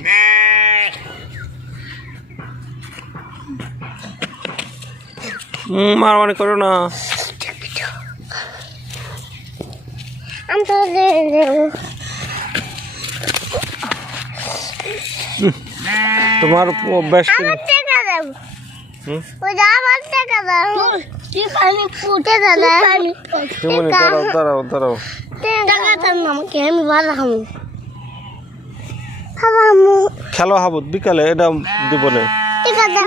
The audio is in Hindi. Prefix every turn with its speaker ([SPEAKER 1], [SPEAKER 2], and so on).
[SPEAKER 1] Hmm, मारवाने करो ना हम तो दे दे तुम्हारे वो बेस्ट
[SPEAKER 2] हम अच्छे कर दे वो जा अच्छे कर दे
[SPEAKER 3] ये पानी फूटे
[SPEAKER 2] था ना तुम
[SPEAKER 1] नहीं करो उतारो उतारो
[SPEAKER 2] तेरा क्या था मम्मी क्या मिला हम
[SPEAKER 1] খেলা হাবুদ বিকালে এটা দিব